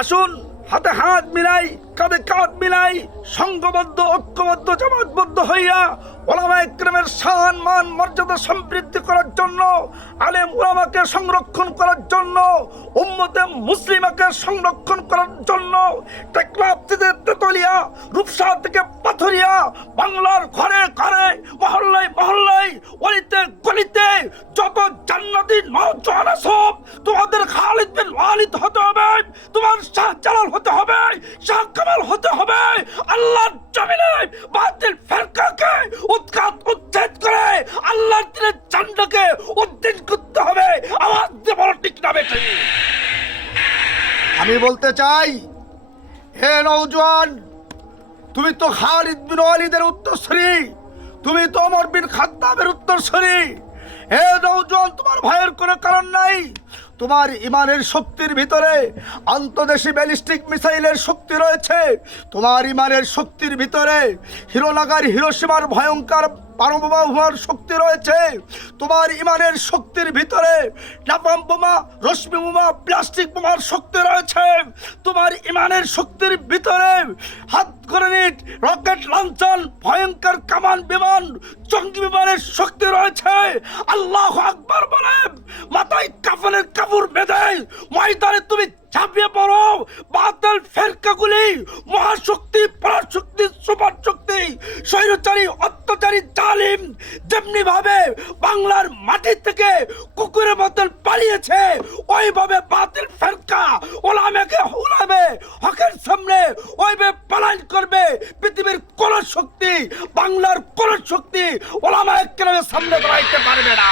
আসুন হাতে হাত মিলাই, কাঁধে কাঁধ মিলাই, সংঘবদ্ধ ঐক্যবদ্ধ জামাতবদ্ধ হইয়া ওলামায়ে কেরামের শান মান মর্যাদা সমৃদ্ধি করার জন্য, আলেম ওলামাকে সংরক্ষণ করার জন্য, উম্মতে মুসলিমাকে সংরক্ষণ করার জন্য টেকনাফ থেকে তেতুলিয়া, রূপসা থেকে পাথরিয়া, বাংলার ঘরে ঘরে, মহল্লায় মহল্লায়, অলিতে গলিতে যত জান্নাতি নওজোয়ান আছো, তোমাদের খালিদ বিন ওয়ালিদ হতে হবে, তোমার শাহজালাল হতে হবে, শাহ কামাল হতে হবে। আল্লাহর জমিনে বাতিল ফেরকাকে উৎখাত উচ্ছেদ করে আল্লাহর দিনের ঝান্ডাকে উদ্দিন করতে হবে। আওয়াজ দিয়ে বলো ঠিক না বেঠিক? আমি বলতে চাই, হে নওজোয়ান, তুমি তো খালিদ বিন ওয়ালিদের উত্তরসূরি, তুমি তো ওমর বিন খাত্তাবের উত্তরসূরি। হে নওজোয়ান, তোমার ভয়ের কোনো কারণ নাই। তোমার ইমানের শক্তির ভিতরে আন্তর্দেশীয় ব্যালিস্টিক মিসাইলের শক্তি রয়েছে, তোমার ইমানের শক্তির ভিতরে হিরোনাগার হিরোশিমার ভয়ঙ্কর পারমাণবিক বোমার শক্তি রয়েছে, তোমার ইমানের শক্তির ভিতরে নাপাম বোমা, রশ্মি বোমা, প্লাস্টিক বোমার শক্তি রয়েছে, তোমার ইমানের শক্তির ভিতরে হাত গ্রেনেড, রকেট লঞ্চন, ভয়ঙ্কর কামান বিমান, জঙ্গি বিমানের শক্তি রয়েছে। আল্লাহু আকবার বলে মাথায় কাফনের কাপড় বেঁধে ময়দানে তুমি ঝাঁপিয়ে পড়ো। বাতিল ফেরকাগুলি মহাশক্তি, পরাশক্তি, সুপার শক্তি, স্বৈরাচারী, অত্যাচারী, জালিম যেমনি ভাবে বাংলার মাটি থেকে কুকুরের মতন পালিয়েছে, ওইভাবে বাতিল ফেরকা ওলামে হকের সামনে ওইভাবে পালায়ন করবে। পৃথিবীর কোন শক্তি, বাংলার কোন শক্তি ওলামায়ে কেরামের সামনে দাঁড়াইতে পারবে না।